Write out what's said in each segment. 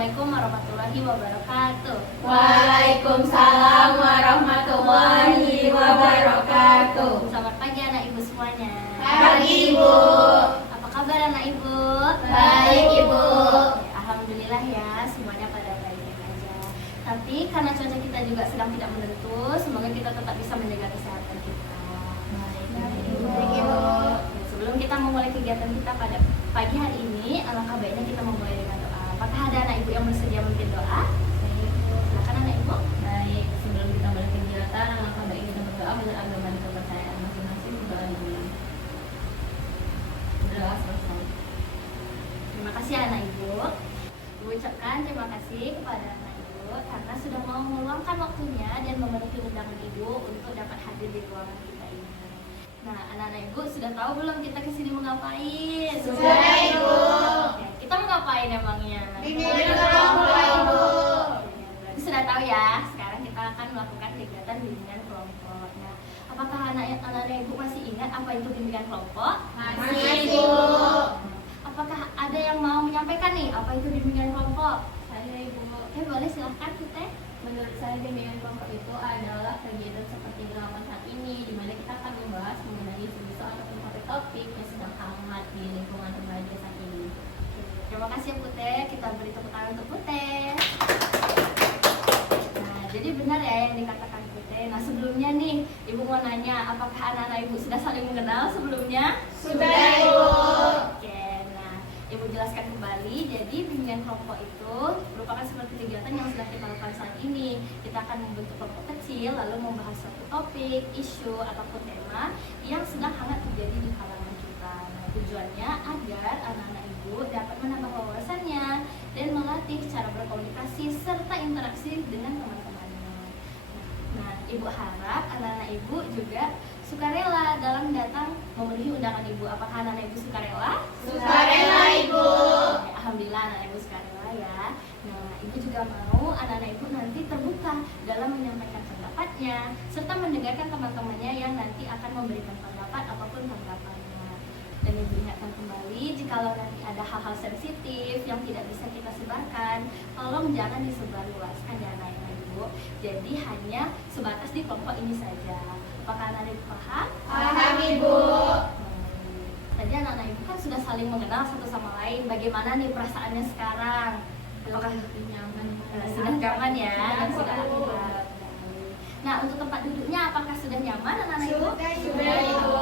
Assalamualaikum warahmatullahi wabarakatuh. Waalaikumsalam warahmatullahi wabarakatuh. Selamat pagi anak ibu semuanya. Pagi Ibu. Apa kabar anak ibu? Baik Ibu. Alhamdulillah ya, semuanya pada baik-baik aja. Tapi karena cuaca kita juga sedang tidak menentu, semoga kita tetap bisa menjaga kesehatan kita. Baik Ibu. Sebelum kita memulai kegiatan kita pada pagi hari ini, alangkah baiknya kita memulai dengan doa. Apakah ada anak ibu yang bersedia memimpin doa? Silakan anak ibu. Baik, sebelum kita mulai kegiatan, alangkah baik kita berdoa menurut agama dan kepercayaan masing-masing. Berdoa dulu. Berdoa selesai. Terima kasih anak ibu. Ibu ucapkan terima kasih kepada anak ibu karena sudah mau meluangkan waktunya dan memenuhi undangan ibu untuk dapat hadir di ruangan kita ini. Nah, anak-anak ibu sudah tahu belum kita kesini mau ngapain? Sudah, Ibu. Oke, kita mau ngapain emangnya? Bimbingan kelompok, Ibu. Berarti sudah tahu ya. Sekarang kita akan melakukan kegiatan bimbingan kelompok. Nah, apakah anak-anak ibu masih ingat apa itu bimbingan kelompok? Masih Ibu. Apakah ada yang mau menyampaikan nih apa itu bimbingan kelompok? Saya Ibu. Oke, boleh silahkan Putih. Menurut saya bimbingan kelompok itu adalah kegiatan seperti dilakukan saat ini, di mana kita akan membahas mengenai isu-isu ataupun topik-topik yang sedang hangat di lingkungan remaja saat ini. Terima kasih Putih. Kita beri tepuk tangan untuk Putih. Nah, jadi benar ya yang dikatakan Putih. Nah, sebelumnya nih Ibu mau nanya, apakah anak-anak Ibu sudah saling mengenal sebelumnya? Sudah Ibu. Oke, nah Ibu jelaskan kembali. Jadi bimbingan kelompok itu merupakan seperti kegiatan yang sedang kita lakukan saat ini. Kita akan membentuk kelompok kecil lalu membahas suatu topik, isu ataupun tema yang sedang hangat terjadi di kalangan kita. Nah, tujuannya agar anak-anak Ibu dapat menambah wawasannya dan melatih cara berkomunikasi serta interaksi dengan teman-temannya. Nah, Ibu harap anak-anak Ibu juga sukarela dalam datang memenuhi undangan Ibu. Apakah anak-anak Ibu sukarela? Sukarela Ibu. Oke, alhamdulillah anak Ibu sukarela ya. Nah, Ibu juga mau anak-anak Ibu nanti terbuka dalam menyampaikan pendapatnya serta mendengarkan teman-temannya yang nanti akan memberikan pendapat apapun tanggapannya. Dan Ibu ingatkan kembali, jikalau nanti ada hal-hal sensitif yang tidak bisa kita sebarkan, tolong jangan disebarluaskan ya anak-anak Ibu. Jadi hanya sebatas di kelompok ini saja. Apakah anak-anak Ibu paham? Paham Ibu. Tadi anak-anak Ibu kan sudah saling mengenal satu sama lain. Bagaimana nih perasaannya sekarang? Apakah Lebih nyaman? sudah nyaman ya? Dan Sudah, sudah Bu. akrab. Nah, untuk tempat duduknya apakah sudah nyaman anak-anak Ibu? Sudah Ibu.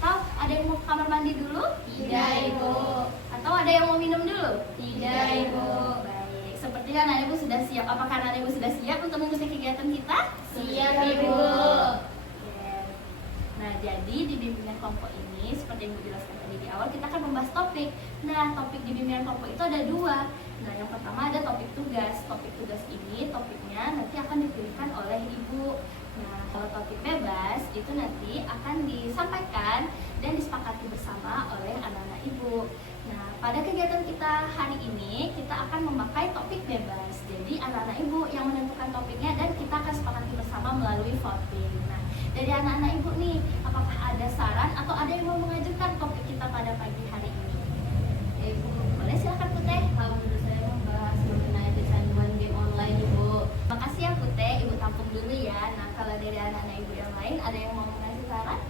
Atau ada yang mau ke kamar mandi dulu? Tidak Ibu. Atau ada yang mau minum dulu? Tidak Ibu. Baik, sepertinya anak Ibu sudah siap. Apakah anak Ibu sudah siap untuk mengikuti kegiatan kita? Siap Ibu. Oke. Nah, jadi di bimbingan kelompok ini, seperti yang Ibu jelaskan tadi di awal, kita akan membahas topik. Nah, topik di bimbingan kelompok itu ada dua. Nah, yang pertama ada topik tugas. Topik tugas ini, topiknya nanti akan dipilihkan oleh Ibu. Nah, kalau topik bebas, itu nanti akan disampaikan dan disepakati bersama oleh anak-anak Ibu. Nah, pada kegiatan kita hari ini, kita akan memakai topik bebas. Jadi, anak-anak Ibu yang menentukan topiknya dan kita akan sepakati bersama melalui voting. Nah, dari anak-anak Ibu nih, apakah ada saran atau ada yang mau mengajukan topik kita pada pagi hari ini? Ibu. Boleh silakan Putih. Kalau menurut saya membahas mengenai kecanduan game online Ibu. Makasih ya Putih, Ibu tampung dulu ya. Nah, kalau dari anak-anak Ibu yang lain, ada yang mau mengasih saran?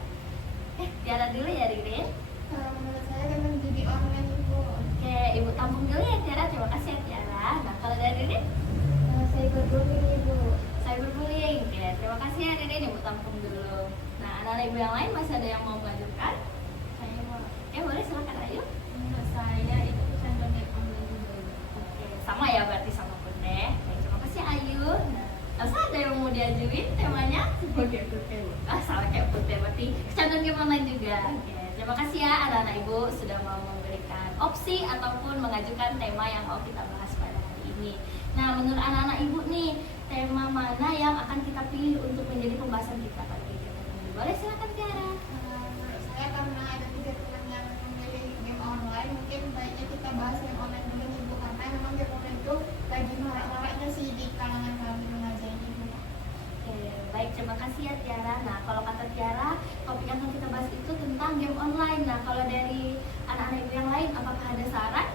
Tiara dulu ya Ririn. Menurut saya memang judi online Ibu. Oke, Ibu tampung dulu ya Tiara. Terima kasih ya Tiara. Nah, kalau dari Ririn? Cyberbullying Ibu. Cyberbullying. Oke, terima kasih ya Ririn. Ibu tampung dulu. Nah, anak-anak Ibu yang lain masih ada yang mau mengajukan? Saya mau. Boleh silakan Ayu. Menurut saya itu kecanduan game online juga Ibu. Oke, sama ya berarti sama Putih. Oke, terima kasih Ayu. Nah, Elsa ada yang mau diajuin temanya? Oke. Sama kayak Putih, berarti kecanduan game online juga. Oke, terima kasih ya anak-anak Ibu sudah mau memberikan opsi ataupun mengajukan tema yang mau kita bahas pada hari ini. Nah, menurut anak-anak Ibu nih, tema mana yang akan kita pilih untuk menjadi pembahasan kita pada kegiatan ini? Boleh silakan Tiara. Menurut saya karena ada 3 teman yang memilih game online, mungkin baiknya kita bahas game online dulu nih Bu, karena memang game online itu lagi marak-maraknya sih di kalangan kami remaja ini Bu. Oke, baik, terima kasih ya Tiara. Nah, kalau kata Tiara, topik yang akan kita bahas itu tentang game online. Nah, kalau dari anak-anak Ibu yang lain, apakah ada saran?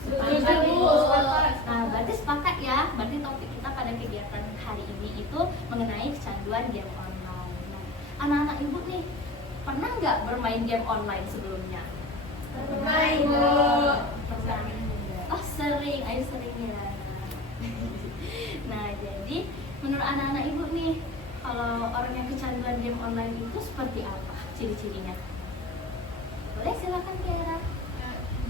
Setuju Bu. anak-anak ibu nih, pernah nggak bermain game online sebelumnya? Pernah, Ibu. Pernah. Oh sering, ayo sering ya. Nah jadi menurut anak-anak ibu nih, kalau orang yang kecanduan game online itu seperti apa ciri-cirinya? Boleh silakan Tiara.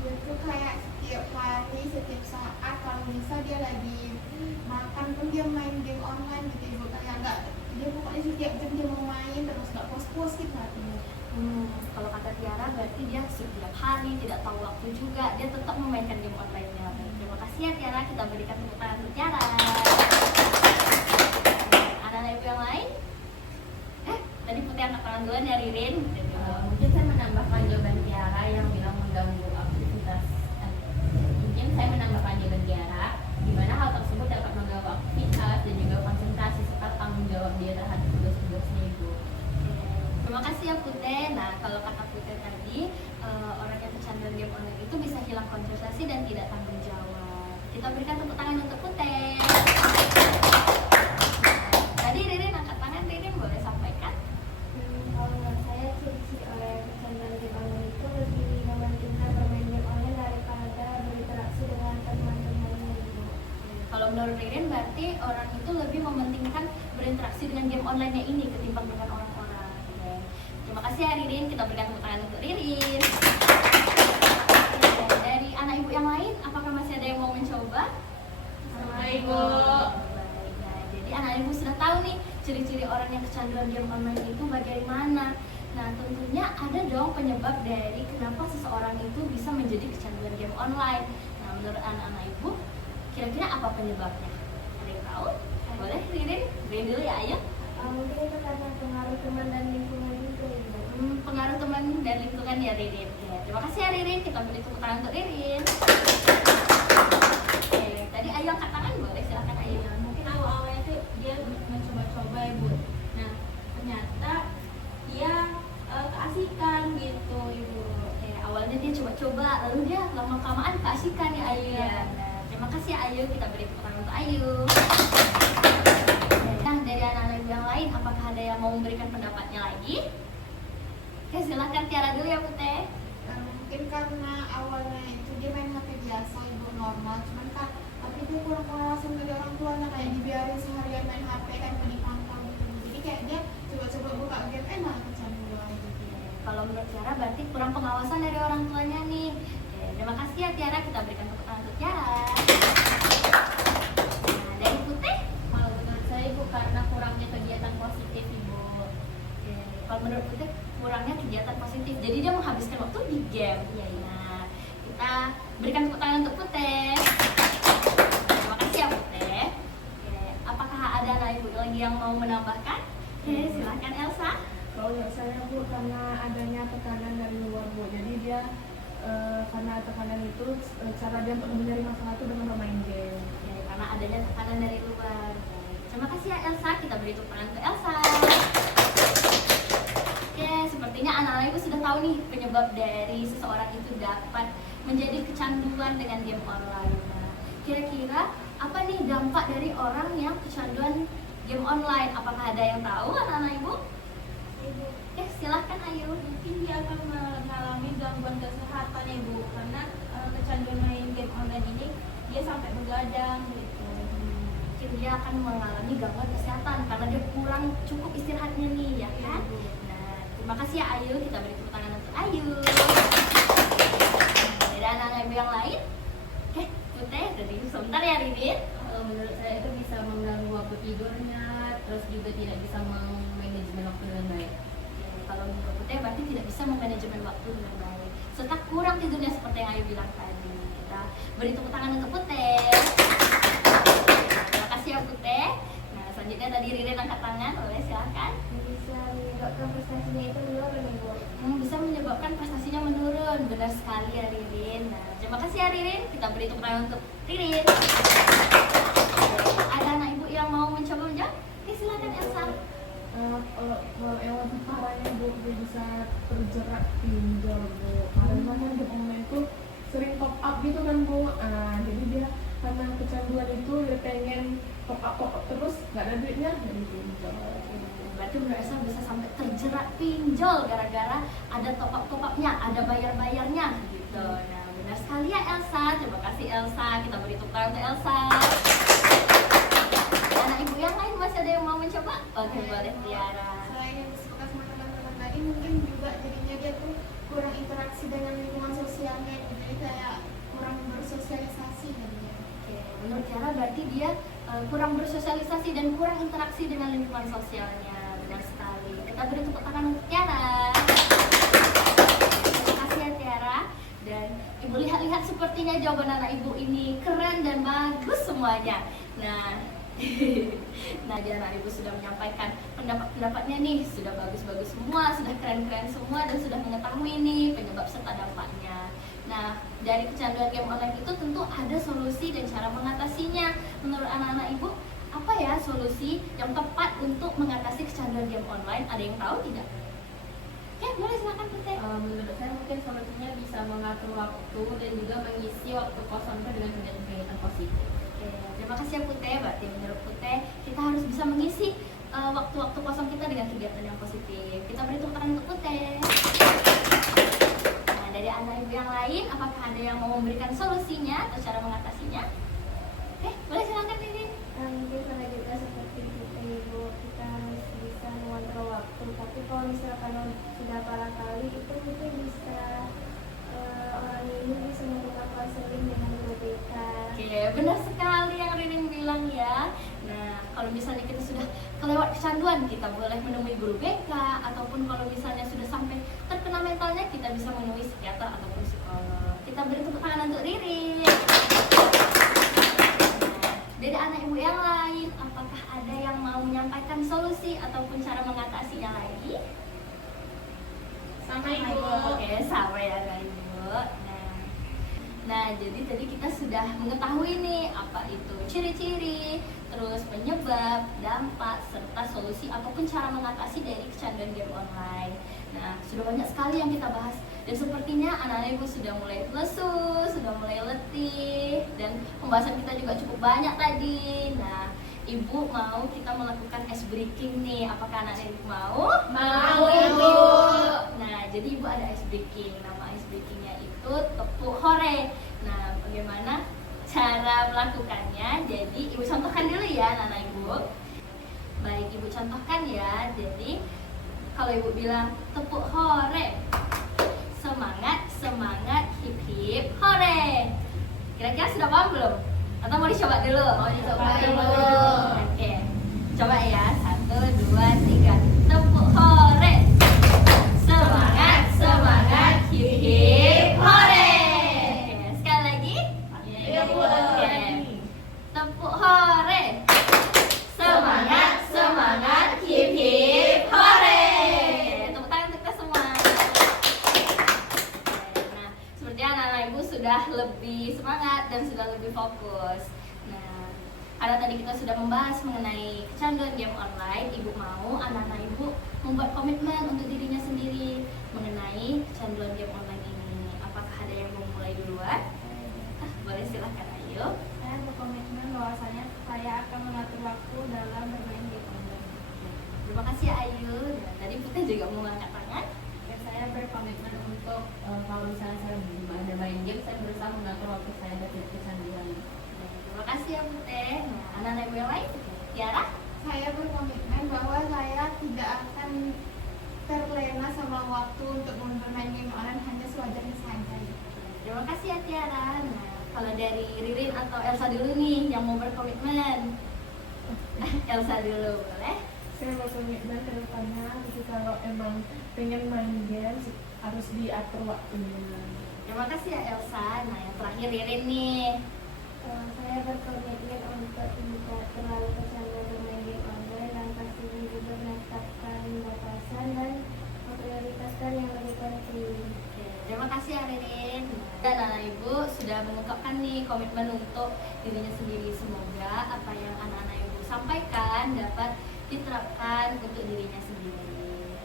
Dia tuh kayak setiap hari, setiap saat, kalau bisa dia lagi makan pun dia main game online gitu Ibu. Kayak nggak, dia pokoknya setiap jam dia mau main terus, nggak puas-puas gitu artinya. Kalau kata Tiara berarti dia setiap hari tidak tahu waktu juga, dia tetap memainkan game online-nya. Terima kasih ya Tiara, kita berikan tepuk tangan untuk Tiara. Anak-anak ibu yang lain? Tadi Putih angkat tangan duluan ya Ririn. Mungkin saya menambahkan jawaban Tiara yang bilang mengganggu aktivitas. Mungkin saya menambahkan jawaban Tiara, di mana hal tersebut dapat mengganggu aktivitas dan juga konsentrasi serta tanggung jawab dia terhadap tugas-tugasnya Ibu. Terima kasih ya Putih. Nah kalau kata Putih tadi, orang yang kecanduan game online itu bisa hilang konsentrasi dan tidak tanggung jawab. Kita berikan tepuk tangan untuk Putih. Tadi Ririn angkat tangan, Ririn boleh sampaikan? Kalau menurut saya ciri-ciri orang yang kecanduan game online itu lebih mementingkan bermain game online daripada berinteraksi dengan teman-temannya gitu. Kalau menurut Ririn berarti orang itu lebih mementingkan berinteraksi dengan game online-nya ini ketimbang dengan orang-orang. Oke. Terima kasih ya Ririn, kita berikan tepuk tangan untuk Ririn. Oke, dari anak ibu yang lain, apakah masih ada yang mau mencoba? Sama Ibu. Baik, nah, jadi anak ibu sudah tahu nih ciri-ciri orang yang kecanduan game online itu bagaimana. Nah tentunya ada dong penyebab dari kenapa seseorang itu bisa menjadi kecanduan game online. Nah menurut anak-anak ibu, kira-kira apa penyebabnya? Ada yang tahu? Boleh Ririn? Ririn dulu ya, ayo. Mungkin itu karena pengaruh teman dan lingkungan itu Ibu. Pengaruh teman dan lingkungan ya Ririn. Ya, terima kasih ya Ririn, kita beri tepuk tangan untuk Ririn. Oke, tadi Ayu angkat tangan, boleh silakan Ayu. Mungkin awal-awalnya tuh dia mencoba-coba Ibu. Nah ternyata dia keasikan gitu Ibu. Awalnya dia coba-coba, lalu dia lama-kelamaan keasikan ya Ayu ya. Nah, terima kasih ya Ayu, kita beri tepuk tangan untuk Ayu. Nah dari anak-anak ibu yang lain, apakah ada yang mau memberikan pendapatnya lagi? Oke, silakan Tiara dulu ya Putih. Mungkin karena awalnya itu dia main HP biasa Ibu, normal, cuman kan tapi dia kurang pengawasan dari orang tuanya, kayak dibiarin seharian main HP kan nggak dipantau gitu. Jadi kayak dia coba-coba buka game malah kecanduan gitu. Kalau menurut Tiara berarti kurang pengawasan dari orang tuanya nih. Oke, terima kasih ya Tiara, kita berikan tepuk tangan untuk Tiara. Nah, dari Putih? Kalau menurut saya Ibu karena kurangnya kegiatan positif Ibu. Oke, kalau menurut Putih kurangnya kegiatan positif, jadi dia menghabiskan waktu di game. Iya, iya. Nah, kita berikan tepuk tangan untuk Putih. Terima kasih ya Putih. Oke, apakah ada anak ibu lagi yang mau menambahkan? Oke, silakan Elsa. Kalau menurut saya Bu, karena adanya tekanan dari luar Bu, jadi dia karena tekanan itu cara dia untuk menghindari masalah itu dengan bermain game. Oke, karena adanya tekanan dari luar. Terima kasih ya Elsa, kita beri tepuk tangan untuk Elsa. Oke, sepertinya anak-anak ibu sudah tahu nih penyebab dari seseorang itu dapat menjadi kecanduan dengan game online. Nah, kira-kira apa nih dampak dari orang yang kecanduan game online? Apakah ada yang tahu anak-anak ibu? Ibu, Oke, silahkan Ayu. Mungkin dia akan mengalami gangguan kesehatan Ibu karena kecanduan main game online ini dia sampai begadang gitu. Mungkin dia akan mengalami gangguan kesehatan karena dia kurang cukup istirahatnya nih, ya kan? Nah, terima kasih ya Ayu, kita beri tepuk tangan untuk Ayu. Dari anak-anak ibu yang lain? Oke, Putih, jadi sebentar ya Ririn. Menurut saya itu bisa mengganggu waktu tidurnya, terus juga tidak bisa manajemen waktu dengan baik. Kalau menurut Putih berarti tidak bisa memanajemen waktu dengan baik, serta kurang tidurnya seperti yang Ayu bilang tadi. Kita beri tepuk tangan untuk Putih. Terima kasih ya Putih. Nah selanjutnya tadi Ririn angkat tangan, boleh silakan. bisa menyebabkan prestasinya itu menurun Ibu. Bisa menyebabkan prestasinya menurun, benar sekali ya Ririn. Nah terima kasih ya Ririn, kita beri tepuk tangan untuk Ririn. Ada anak ibu yang mau mencoba menjawab? Oke silakan Elsa. Kalau yang lebih parahnya Bu, dia bisa terjerat pinjol Bu. Karena kan game online tuh sering top up gitu kan Bu. Jadi dia karena kecanduan itu dia pengen top up terus, nggak ada duitnya jadi pinjol. Berarti menurut Elsa bisa sampai terjerat pinjol gara-gara ada top-up-nya, ada bayar-bayarnya gitu. Nah, benar sekali ya Elsa. Terima kasih Elsa. Kita beri tepuk tangan untuk Elsa. Anak ibu yang lain masih ada yang mau mencoba? Oke, boleh Tiara. Selain yang disebutkan sama teman-teman tadi, mungkin juga jadinya dia tuh kurang interaksi dengan lingkungan sosialnya, jadi kayak kurang bersosialisasi jadinya. Oke, menurut Tiara berarti dia kurang bersosialisasi dan kurang interaksi dengan lingkungan sosialnya. Benar sekali. Kita beri tepuk tangan untuk Tiara. Terima kasih ya Tiara. Dan ibu lihat-lihat sepertinya jawaban anak ibu ini keren dan bagus semuanya. Nah, jadi anak ibu sudah menyampaikan pendapat-pendapatnya nih, sudah bagus-bagus semua, sudah keren-keren semua, dan sudah mengetahui nih penyebab serta dampaknya. Nah, dari kecanduan game online itu tentu ada solusi dan cara mengatasinya. Menurut anak-anak ibu, apa ya solusi yang tepat untuk mengatasi kecanduan game online? Ada yang tahu tidak? Ya, boleh silakan Putih. Menurut saya mungkin solusinya bisa mengatur waktu dan juga mengisi waktu kosong dengan kegiatan positif. Oke, terima kasih ya Putih. Berarti menurut Putih kita harus bisa mengisi waktu-waktu kosong kita dengan kegiatan yang positif. Kita beri tepuk tangan untuk Putih. Nah, dari anak ibu yang lain, apakah ada yang mau memberikan solusinya atau cara mengatasinya? Oke, boleh silakan Ririn. Mungkin sama juga seperti kita ibu, kita harus bisa mengontrol waktu. Tapi kalau misalkan sudah parah kali, itu mungkin bisa orang ini bisa membuka konseling dengan guru BK. Oke, benar sekali yang Ririn bilang ya. Nah, kalau misalnya kita sudah kelewat kecanduan, kita boleh menemui guru BK, ataupun kalau misalnya sudah sampai terkena mentalnya, kita bisa menemui psikiater ataupun psikolog. Kita beri tepuk tangan untuk Ririn. Dari anak ibu yang lain, apakah ada yang mau menyampaikan solusi ataupun cara mengatasinya lagi? Sama ibu. Oke, sama ya anak ibu. Nah, jadi tadi kita sudah mengetahui nih apa itu ciri-ciri, terus penyebab, dampak, serta solusi ataupun cara mengatasi dari kecanduan game online. Nah, sudah banyak sekali yang kita bahas dan sepertinya anak-anak ibu sudah mulai lesu, sudah mulai letih, dan pembahasan kita juga cukup banyak tadi. Nah, ibu mau kita melakukan ice breaking nih. Apakah anak-anak ibu mau? Mau, Ibu. Nah, jadi ibu ada ice breaking. Nama ice breakingnya itu tepuk hore. Nah, bagaimana cara melakukannya? Jadi ibu contohkan dulu ya anak-anak ibu. Baik, ibu contohkan ya. Jadi kalau ibu bilang tepuk hore, semangat, semangat, hip hip hore. Kira-kira sudah paham belum? Atau mau dicoba dulu? Mau dicoba dulu. dulu. Oke, coba ya. 1, 2, 3. Tepuk hore, semangat, semangat, hip hip hore. Oke, sekali lagi. Iya, Bu. Oke. Tepuk hore, semangat, semangat, hip hip hore. Oke, tepuk tangan untuk kita semua. Oke, nah, seperti anak-anak ibu sudah lebih semangat dan sudah lebih fokus. Nah, karena tadi kita sudah membahas mengenai kecanduan game online, ibu mau anak-anak ibu membuat komitmen untuk dirinya sendiri mengenai kecanduan game online ini. Apakah ada yang mau mulai duluan? Boleh silakan, ayo. Saya berkomitmen bahwasanya saya akan mengatur waktu dalam bermain game online. Terima kasih Ayu. Dan tadi Putih juga mau angkat tangan. Ya, saya berkomitmen untuk kalau misalnya saya ada main game, saya berusaha mengatur waktu saya dari kecanduan. Terima kasih ya Putih. Nah, anak-anak ibu yang lain, Tiara. Saya berkomitmen bahwa saya tidak akan terlena sama waktu untuk bermain game online, hanya sewajarnya saja. Terima kasih ya Tiara. Nah, kalau dari Ririn atau Elsa dulu nih yang mau berkomitmen. Elsa dulu, boleh? Saya berkomitmen ke depannya, jadi kalau emang pengen main game harus diatur waktunya. Terima kasih ya Elsa. Nah, yang terakhir Ririn nih. Saya berkomitmen untuk tidak terlalu kecanduan bermain game online dan pastinya juga menetapkan batasan dan memprioritaskan yang lebih penting. Oke, terima kasih ya Ririn. Dan anak ibu sudah mengungkapkan nih komitmen untuk dirinya sendiri. Semoga apa yang anak-anak ibu sampaikan dapat diterapkan untuk dirinya sendiri.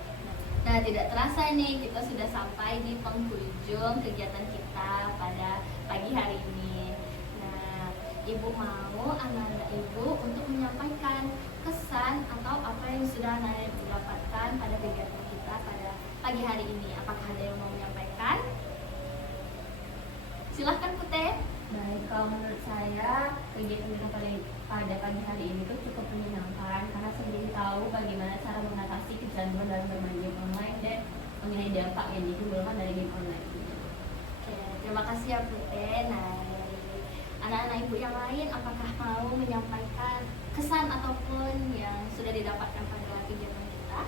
Nah, tidak terasa nih kita sudah sampai di penghujung kegiatan kita pada pagi hari ini. Nah, ibu mau anak-anak ibu untuk menyampaikan kesan atau apa yang sudah anak ibu dapatkan pada kegiatan kita pada pagi hari ini. Apakah ada yang mau menyampaikan? Silahkan Putih. Baik, kalau menurut saya kegiatan kita pada pagi hari ini tuh cukup menyenangkan karena sendiri tahu bagaimana cara mengatasi kecanduan dalam bermain game online dan mengenai dampak yang ditimbulkan dari game online ini. Oke, terima kasih ya Putih. Nah, dari anak-anak ibu yang lain, apakah mau menyampaikan kesan ataupun yang sudah didapatkan pada kegiatan kita?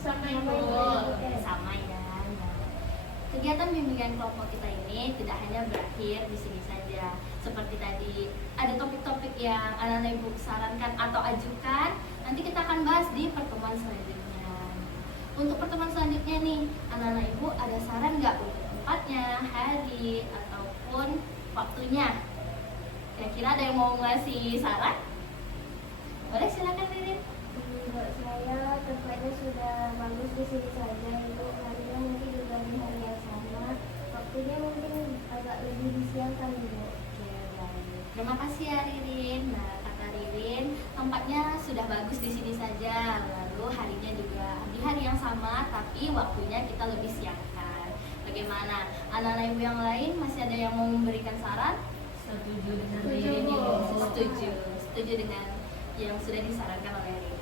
Sama Sama, Ibu. Ibu. Sama ya. Nah, kegiatan bimbingan kelompok kita ini tidak hanya berakhir di sini saja. Seperti tadi ada topik-topik yang anak-anak ibu sarankan atau ajukan, nanti kita akan bahas di pertemuan selanjutnya. Untuk pertemuan selanjutnya nih, anak-anak ibu ada saran nggak untuk tempatnya, hari, ataupun waktunya? Kira-kira ada yang mau ngasih saran? Boleh, silakan Ririn. Menurut saya tempatnya sudah bagus di sini saja, itu harinya mungkin juga di hari yang sama, waktunya mungkin agak lebih disiangkan Ibu. Oke, baik. Terima kasih ya Ririn. Nah, kata Ririn, tempatnya sudah bagus di sini saja. Lalu harinya juga di hari yang sama, tapi waktunya kita lebih siangkan. Bagaimana? Anak-anak ibu yang lain masih ada yang mau memberikan saran? Setuju dengan Setuju, Ririn Bu. ini. Setuju dengan yang sudah disarankan oleh Ririn.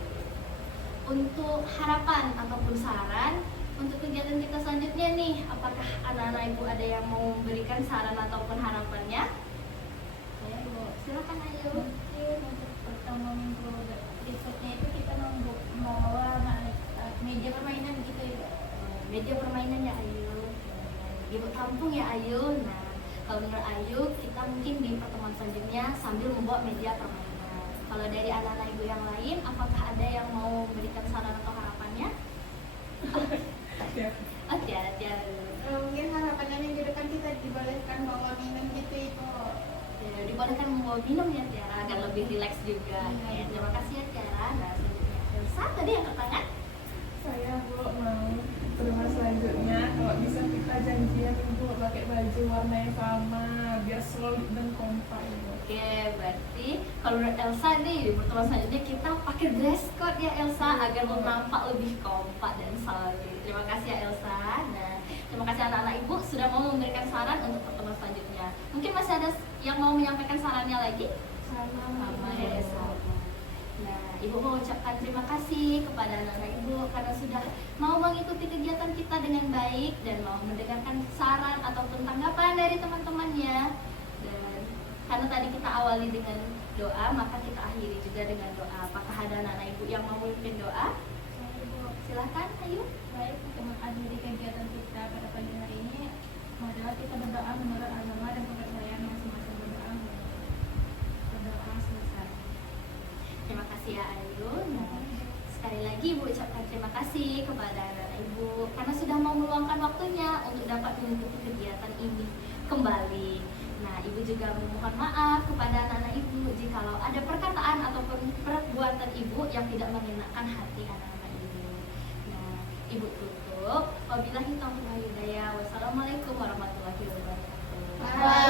Untuk harapan ataupun saran untuk kegiatan kita selanjutnya nih, apakah anak-anak ibu ada yang mau memberikan saran ataupun harapannya? Saya Bu, Silakan Ayu. mungkin untuk pertemuan minggu berikutnya itu kita membawa meja permainan gitu ya. Media permainan ya Ayu. Ibu kampung ya Ayu. Nah, kalau menurut Ayu, kita mungkin di pertemuan selanjutnya sambil membawa media permainan. Kalau dari anak-anak ibu yang lain, apakah ada yang mau memberikan saran atau harapannya? Ya. Oke, Ayu. Mungkin harapannya minggu depan kita dibolehkan bawa minum gitu Ibu. Ya, dibolehkan membawa minum ya Tiara agar lebih rileks juga. Iya, Ya, Ibu. terima kasih ya Tiara. Nah, selanjutnya Elsa tadi yang tangan. Saya Bu mau pertemuan selanjutnya kalau bisa kita janjian Ibu pakai baju warna yang sama biar solid dan kompak Ibu. Oke, berarti kalau menurut Elsa nih di pertemuan selanjutnya kita pakai dress code ya Elsa agar nampak lebih kompak dan solid. Terima kasih ya Elsa. Nah, terima kasih anak-anak ibu sudah mau memberikan saran untuk pertemuan selanjutnya. Mungkin masih ada yang mau menyampaikan sarannya lagi? Sama ya sama. Nah, ibu mau ucapkan terima kasih kepada anak-anak ibu karena sudah mau mengikuti kegiatan kita dengan baik dan mau mendengarkan saran ataupun tanggapan dari teman-temannya. Dan karena tadi kita awali dengan doa, maka kita akhiri juga dengan doa. Apakah ada anak-anak ibu yang mau memimpin doa? Silakan, ayo. Baik, untuk mengakhiri kegiatan kita pada pagi hari ini, adalah kita berdoa menurut agama dan kepercayaan masing-masing berdoa selesai. Terima kasih ya Ayu. Nah, sekali lagi ibu ucapkan terima kasih kepada anak-anak ibu karena sudah mau meluangkan waktunya untuk dapat mengikuti kegiatan ini kembali. Nah, ibu juga memohon maaf kepada anak-anak ibu jikalau ada perkataan ataupun perbuatan ibu yang tidak mengenakan hati anak-anak ibu. Nah, ibu tutup. Wabillahi taufiq wal hidayah. Wassalamualaikum warahmatullahi wabarakatuh.